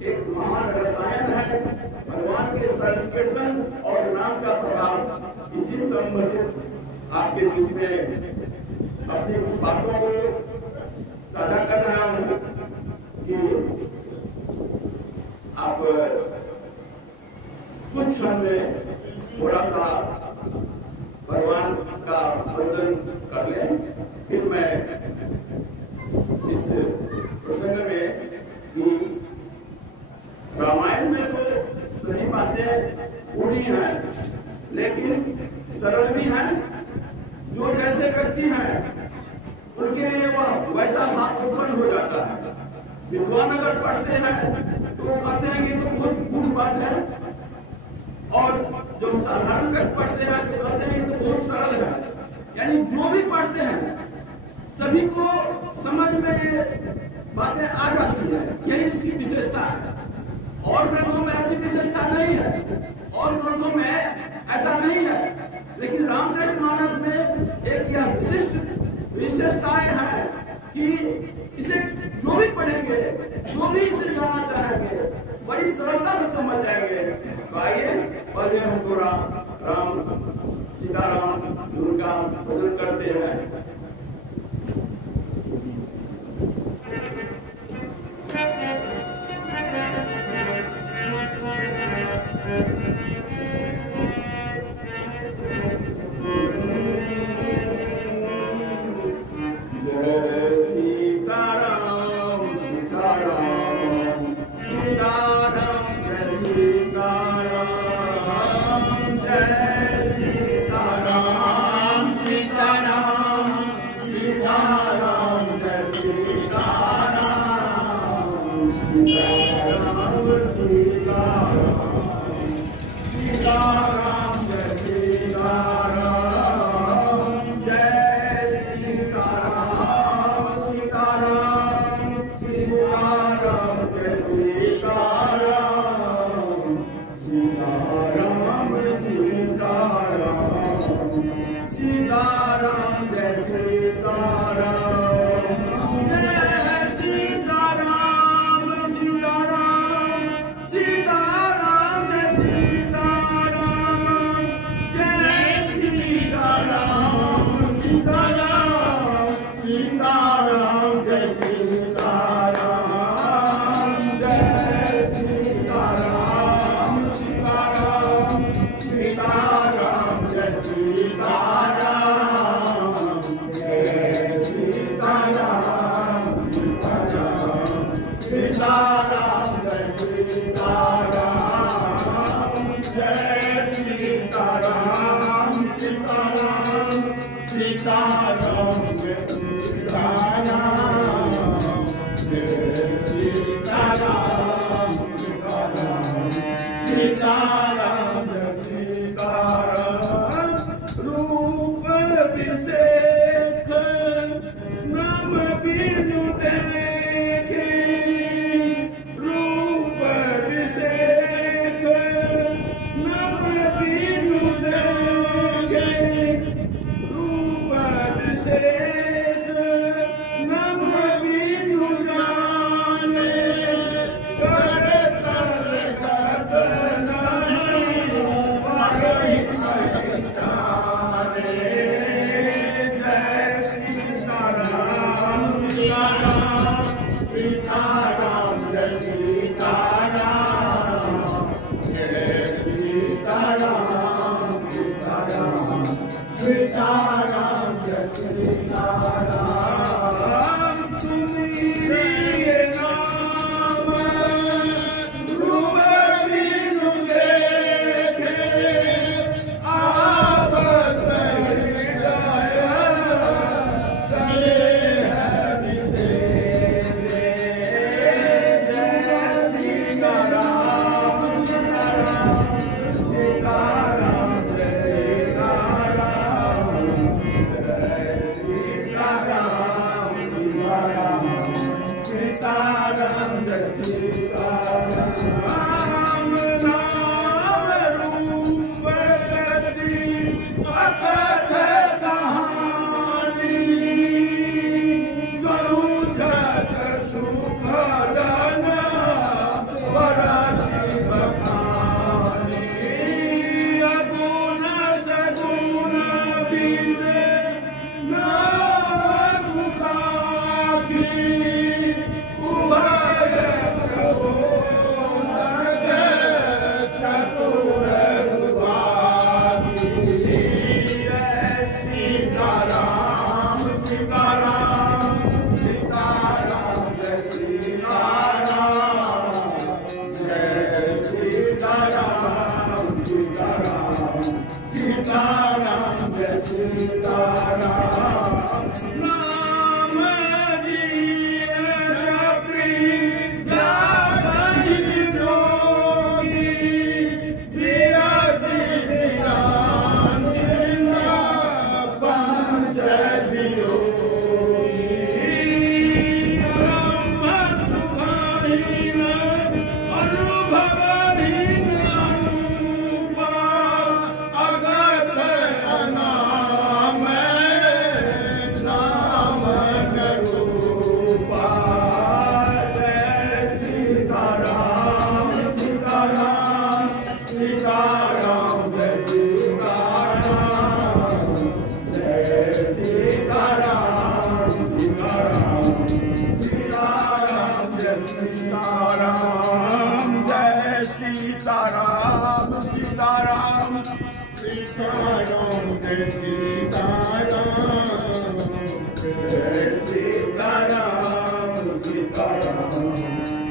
एक महान रसायन है भगवान के संकीर्तन और नाम का प्रभाव। इसी संबंधित आपके बीच में अपनी कुछ बातों को साझा कर रहा हूं कि आप कुछ क्षण में थोड़ा सा भगवान का वंदन कर लें। फिर मैं इस प्रसंग में कि रामायण में तो सभी बातें बूढ़ी हैं लेकिन सरल भी हैं। जो जैसे व्यक्ति हैं उनके लिए वह वैसा भाव उत्पन्न हो जाता है। विद्वान अगर पढ़ते हैं तो कहते हैं कि तो बहुत बूढ़ बात है, और जो साधारण व्यक्ति पढ़ते हैं तो कहते हैं कि तो बहुत सरल है। यानी जो भी पढ़ते हैं सभी को समझ में बातें आ जाती है। यही इसकी विशेषता है। और ग्रंथों में ऐसी विशेषता नहीं है, और ग्रंथों में ऐसा नहीं है। लेकिन रामचरितमानस में एक यह विशिष्ट विशेषताएं हैं कि इसे जो भी पढ़ेंगे, जो भी इसे जानना चाहेंगे, बड़ी सरलता से समझ जाएंगे। तो आइए पहले हमको राम सीताराम उनका भजन करते हैं। सीताराम जय सीताराम जय सीताराम सीताराम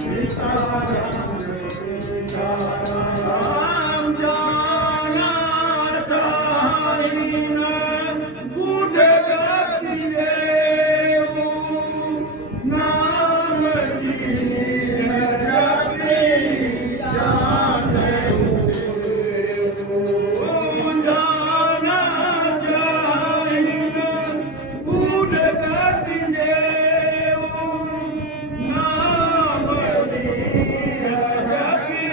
सीताराम जय सीताराम जाना चाहिए गुड गति नाम जी जपी जाने जाना चाहिए गुड गति नाम जी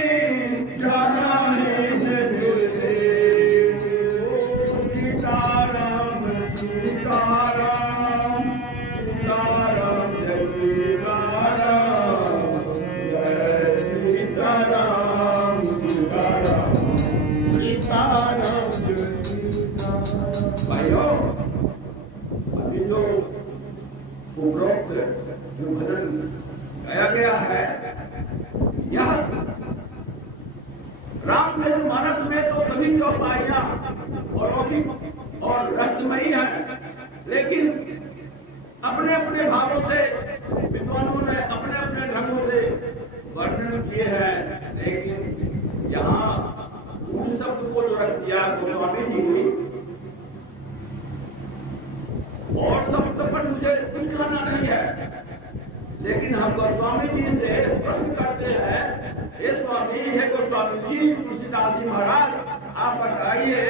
जपी जाने सीताराम सीताराम सीताराम जय सीताराम जय सीताराम सीताराम सीताराम जय सीताराम। भाइयों, अभी जो उपरोक्त जो भजन गाया गया है, यह रामचरितमानस में तो सभी चौपाइयां और लौकिक और रहस्यमयी हैं, लेकिन अपने अपने भावों से विद्वानों ने अपने अपने ढंगों से वर्णन किए हैं। लेकिन यहाँ उन शब्द को जो रख दिया गोस्वामी जी और सब पर मुझे कुछ कहना नहीं है, लेकिन हम गोस्वामी जी से प्रश्न करते हैं, हे स्वामी, हे गोस्वामी जी, तुलसीदास जी महाराज, आप बताइए,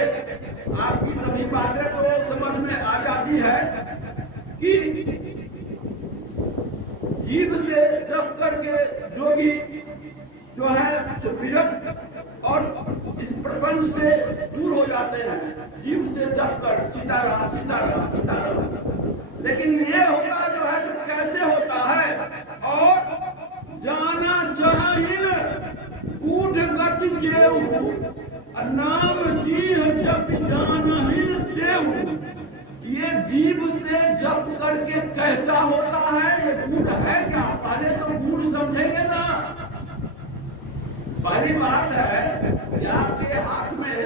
आपकी सभी बातें तो समझ में आ जाती है कि जीव से जप करके जोगी जो है विरक्त और इस प्रपंच से दूर हो जाते हैं, जीव से जप कर सीताराम सीताराम सीताराम। लेकिन ये होता जो है सब कैसे होता है? और जाना चाहिए कूट गति जेऊ नाम जी जप जानहिन देऊ। ये जीव से जप करके कैसा होता है? ये कूट है क्या? पहले तो कूट समझेंगे ना। पहली बात है कि आपके हाथ में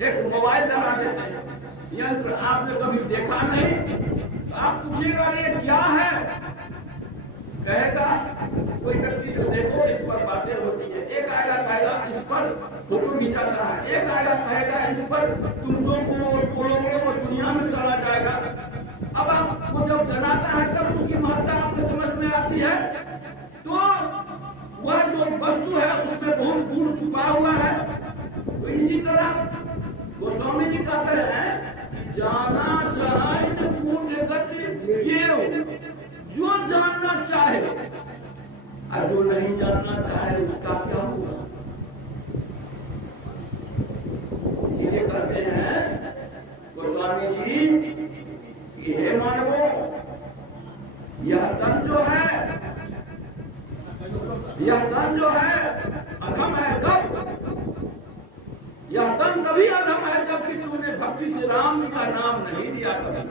एक मोबाइल धरा देते हैं, यंत्र आपने कभी देखा नहीं, तो आप पूछेगा ये क्या है? कहेगा कोई व्यक्ति जो देखो इस पर बातें होती है, एक आएगा कहेगा इस पर फोटो खिंचाता है, एक आएगा कहेगा इस पर तुम जो बोलोगे वो दुनिया में चला जाएगा। अब आपको जब जनाता है तब उसकी महत्ता आपको समझ में आती है। तो वह जो वस्तु है उसमें बहुत गुण छुपा हुआ है। तो इसी तरह गोस्वामी जी कहते हैं जाना चाहे जो जानना चाहे और जो नहीं जानना चाहे उसका क्या होगा? इसीलिए कहते हैं गोस्वामी जी कि हे मानवो, यह तन जो है अधम है। कब? यह तन तभी अधम है जबकि तुमने भक्ति से राम का नाम नहीं लिया कभी।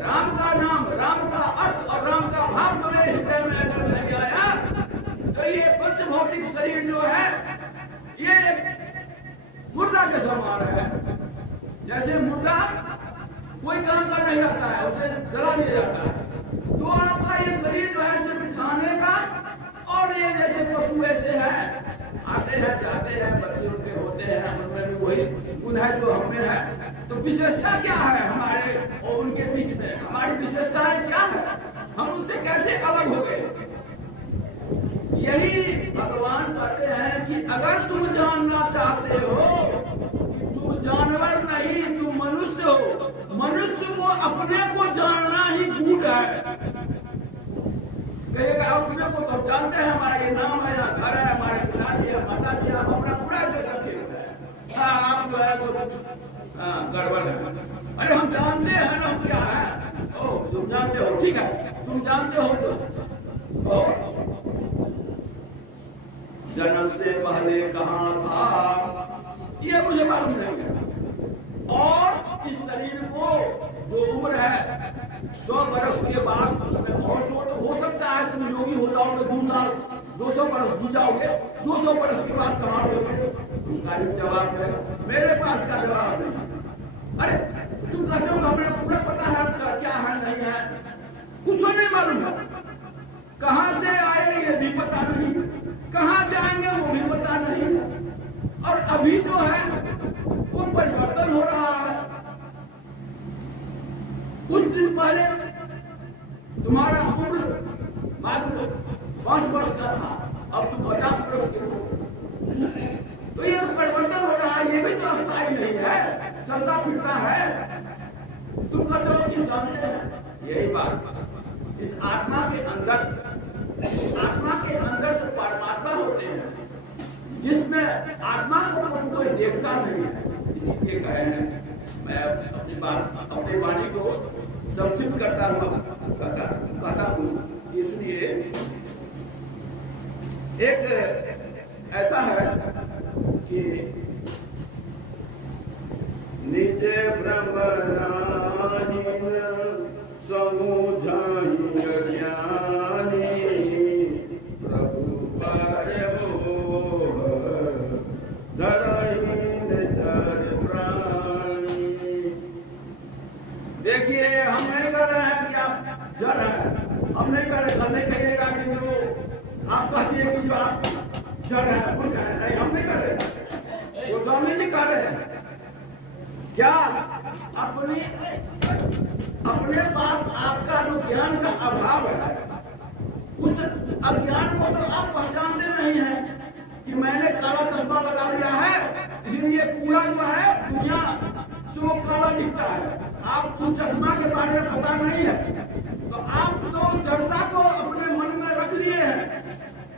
राम का नाम, राम का अर्थ और राम का भाव तुम्हारे हृदय में अगर नहीं आया तो ये पंचभौतिक शरीर जो है ये मुर्दा के समान है। जैसे मुर्दा कोई काम का नहीं रहता है, उसे जला दिया जाता है। तो आपका ये शरीर जो है सिर्फ खाने का, और ये जैसे पशु ऐसे है, आते हैं जाते हैं, बच्चे उनके होते हैं, उनमें भी वही गुण है जो हमें है। तो विशेषता क्या है हमारे और उनके बीच में? हमारी विशेषताएं क्या है? हम उनसे कैसे अलग हो गए? यही भगवान कहते हैं कि अगर तुम जानना चाहते हो कि तुम जानवर नहीं, तुम मनुष्य हो, मनुष्य को अपने को जानना ही गूढ़ है। कहेगा अपने को तो जानते हैं, हमारा ये नाम है, यहाँ घर है, हमारे पिताजी है, माता जी है, हमारा पूरा जैसा खेल है। आप जो है सब गड़बड़ है। अरे हम जानते हैं ना क्या है। ओ तुम जानते हो, ठीक है, तुम जानते हो तो जन्म से पहले कहाँ था ये मुझे मालूम नहीं है। और इस शरीर को जो उम्र है 100 वर्ष के बाद उसमें और छोट हो सकता है। तुम योगी हो जाओगे 2 साल 200 वर्ष जी जाओगे, 200 वर्ष के बाद कहाँ होगे? उसका भी जवाब है, मेरे पास का जवाब नहीं। अरे तुम कहते हो हमें पूरा पता है क्या है नहीं है, कुछ नहीं मालूम है। कहां से आए ये भी पता नहीं, कहां जाएंगे वो भी पता नहीं, और अभी जो है वो परिवर्तन हो रहा है। कुछ दिन पहले तुम्हारा उम्र मात्र 5 वर्ष का था, अब तुम 50 वर्ष के हो, तो ये तो परिवर्तन हो रहा है, ये भी तो अस्थायी नहीं है, चलता फिरता है। तुम कहते हो कि जानते हैं, यही बात, इस आत्मा के अंदर जो परमात्मा होते हैं, जिसमें आत्मा को कोई देखता नहीं है, इसीलिए कहे हैं। मैं अपनी वाणी को संक्षिप्त करता हूँ, इसलिए एक ऐसा है कि नीचे ब्रह्मराहीन समुझाई ज्ञानी प्रभु पर मोह धरहीन जड़ प्राणी। देखिए हम नहीं कर रहे हैं कि आप जड़ है, हम नहीं कर रहे, हम नहीं कहिएगा कि जो आप कहते हैं कि जो आप जड़ है मूर्ख है, नहीं हम नहीं कर रहे, वो स्वामी जी कर रहे हैं। क्या अपने पास आपका जो ज्ञान का अभाव है, उस अज्ञान को तो आप पहचानते नहीं है कि मैंने काला चश्मा लगा लिया है, इसलिए पूरा जो है दुनिया से वो काला दिखता है। आप उस चश्मा के बारे में पता नहीं है, तो आप तो जड़ता को अपने मन में रख लिए हैं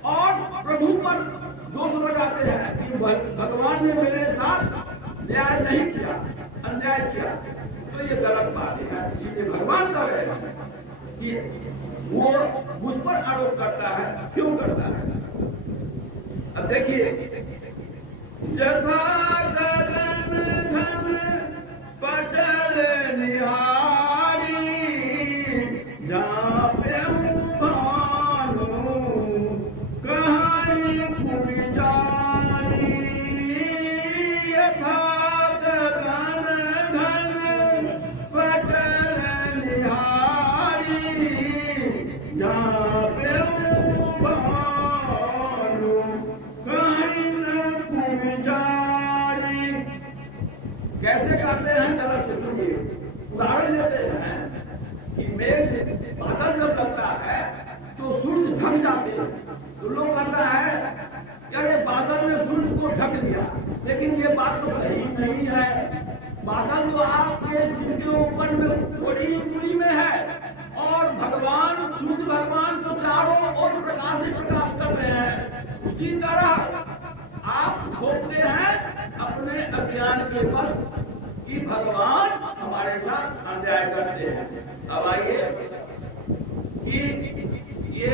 और प्रभु पर दोष लगाते हैं कि भगवान ने मेरे साथ न्याय नहीं किया, अन्याय किया। तो ये गलत बात है, इसीलिए भगवान कह रहे हैं कि वो मुझ पर आरोप करता है, क्यों करता है। अब देखिए, जथा गगन घन पटल निहारी, जापे भानु कहीं विचारी, यथा गगन घन पटल निहारी, जापे भानु कहीं विचारी। कैसे कहते हैं गलत से सुनिए, उदाहरण देते हैं कि मेघ बादल जब लगता है तो सूरज ढक जाते हैं, तो लोग कहता है यार ये बादल ने सूरज को ढक लिया, लेकिन ये बात तो सही नहीं है। बादल तो आपके सिर के ऊपर में थोड़ी ही दूरी में है, और भगवान सूरज भगवान तो चारों ओर प्रकाश ही प्रकाश कर रहे हैं। उसी तरह आप खोपते हैं अपने अज्ञान के बस कि भगवान हमारे साथ अन्याय करते हैं। अब आइए कि ये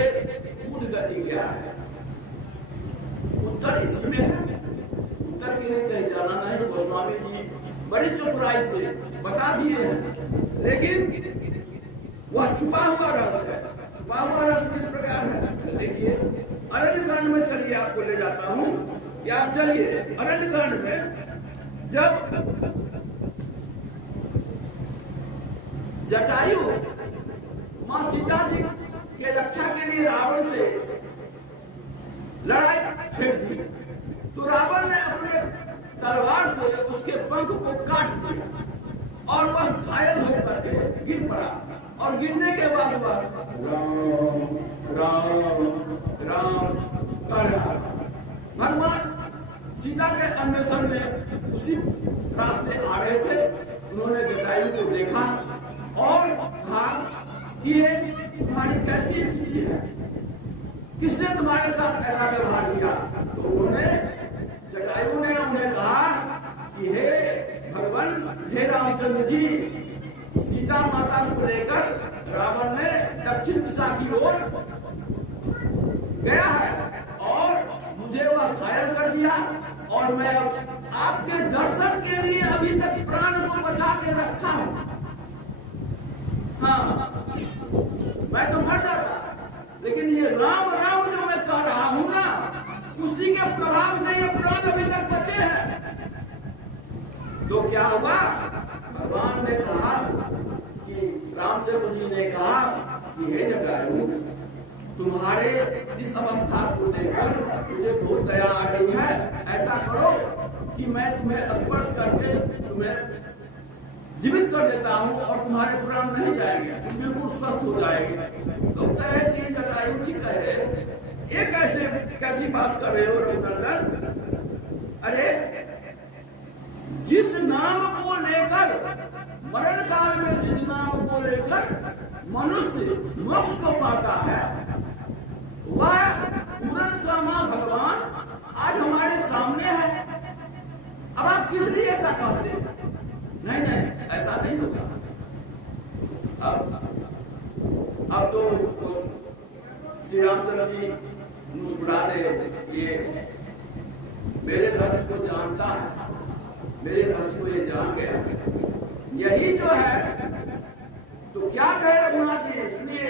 मूल गति क्या है, उत्तर इसमें है। उत्तर के लिए कहीं जाना नहीं, गोस्वामी जी बड़ी चतुराई से बता दिए हैं, लेकिन वह छुपा हुआ रस है। छुपा हुआ रस किस प्रकार है, देखिए अरण्यकांड में चलिए, आपको ले जाता हूँ कि आप चलिए अरण्यकांड में। जब जटायु मां सीता जी के रक्षा के लिए रावण से लड़ाई छेड़ दी, तो रावण ने अपने तलवार से उसके पंख को काट दिया और वह घायल होकर के गिर पड़ा, और गिरने के बाद वह राम राम राम कर रहा था। भगवान सीता के अन्वेषण में उसी रास्ते आ रहे थे, उन्होंने जटायु को देखा और कहा कि ये तुम्हारी कैसी स्थिति है, किसने तुम्हारे साथ ऐसा व्यवहार किया। तो उन्होंने जटायु ने उन्हें कहा कि हे भगवान, हे रामचंद्र जी, सीता माता को लेकर रावण ने दक्षिण दिशा की ओर गया है और मुझे वह घायल कर दिया, और मैं आपके दर्शन के लिए अभी तक प्राण को बचा के रखा हूं। हाँ, मैं तो मर जाता, लेकिन ये राम राम जो मैं कह रहा हूं ना, उसी के प्रभाव से ये प्राण अभी तक बचे हैं। तो क्या हुआ, भगवान ने कहा कि रामचंद्र जी ने कहा कि हे जटायु, तुम्हारे इस अवस्था को देखकर मुझे बहुत दया आ रही है। ऐसा करो कि मैं तुम्हें स्पर्श करके तुम्हें जीवित कर देता हूँ और तुम्हारे प्राण नहीं जाएंगे, तुम बिल्कुल स्वस्थ हो जाएंगे। तो कहे कि जटायु जी कहे, ये कैसी बात कर रहे हो रघुनंदन? अरे जिस नाम को लेकर मरण काल में, जिस नाम को लेकर मनुष्य मोक्ष को पाता है, वह पूर्णकामा भगवान आज हमारे सामने है। अब आप किस लिए ऐसा कहते हैं? नहीं, ऐसा नहीं होगा। अब तो श्री रामचंद्र जी मुस्कुरा दे, ये मेरे रहस्य को जानता है, मेरे रहस्य को ये जान गया, यही जो है। तो क्या कहे रघुनाथ जी? इसलिए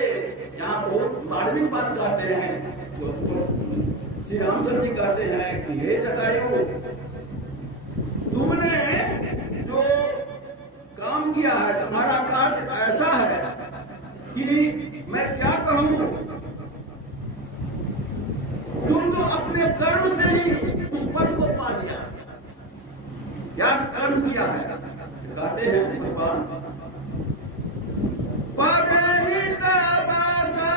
यहाँ बहुत मार्मिक बात कहते हैं। तो श्री रामचंद्र जी कहते हैं कि हे जटायु, तुमने जो काम किया है, तुम्हारा कार्य ऐसा है कि मैं क्या कहूँ। तुम तो अपने कर्म से ही उस पद को पा लिया। क्या कर्म किया है? कहते हैं भगवान, परहित बासा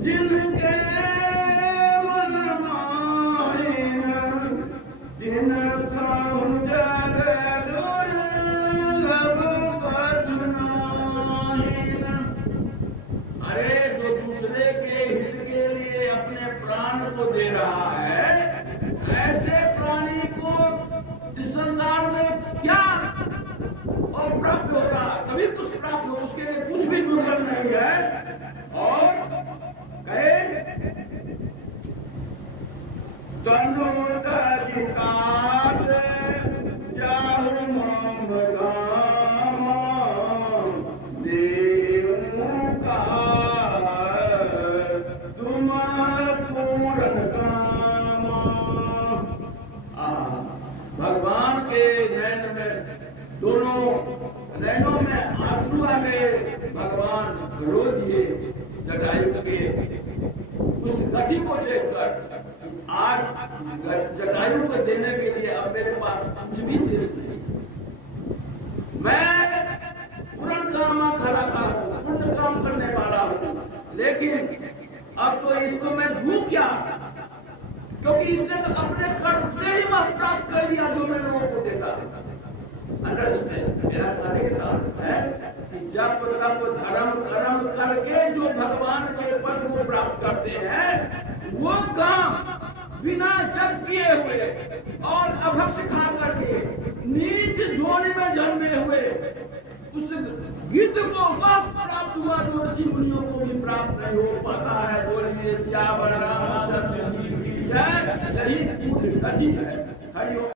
जिनके मन माहिन, जिनका जग दुर्लभ कछु नाहिन। अरे जो दूसरे के हित के लिए अपने प्राण को दे रहा है, ऐसे प्राणी को इस संसार में क्या और प्राप्त होगा? सभी कुछ प्राप्त हो, उसके लिए कुछ भी दुर्लभ नहीं है। और कहे तनुत जितात जाहु मम धाम देवु का तुम पूर्ण काम। भगवान के नैन में, दोनों नैनों में आंसू आ गए। भगवान रो दिए जटायु के उस गति को देखकर। आज जटायु को देने के लिए अब मेरे पास कुछ भी शेष नहीं। मैं पूर्ण काम कलाकार हूँ, पूर्ण काम करने वाला हूँ, लेकिन अब तो इसको मैं दूं क्या? क्योंकि इसने तो अपने कर्म से ही वह प्राप्त कर लिया जो मैं लोगों को देता। अंडरस्टैंड? मेरा कहने का अर्थ है कि जब तब धर्म कर्म करके जो भगवान के पद को प्राप्त करते हैं, वो काम बिना जप किए हुए और अभक्ष खा करके नीच जोड़ी में जन्मे हुए उस गीत को वह प्राप्त हुआ जो ऋषि मुनियों को भी प्राप्त नहीं हो पाता है। बोलिए सियावर रामचंद्र जी की जय। यही गति है। हरि ओम।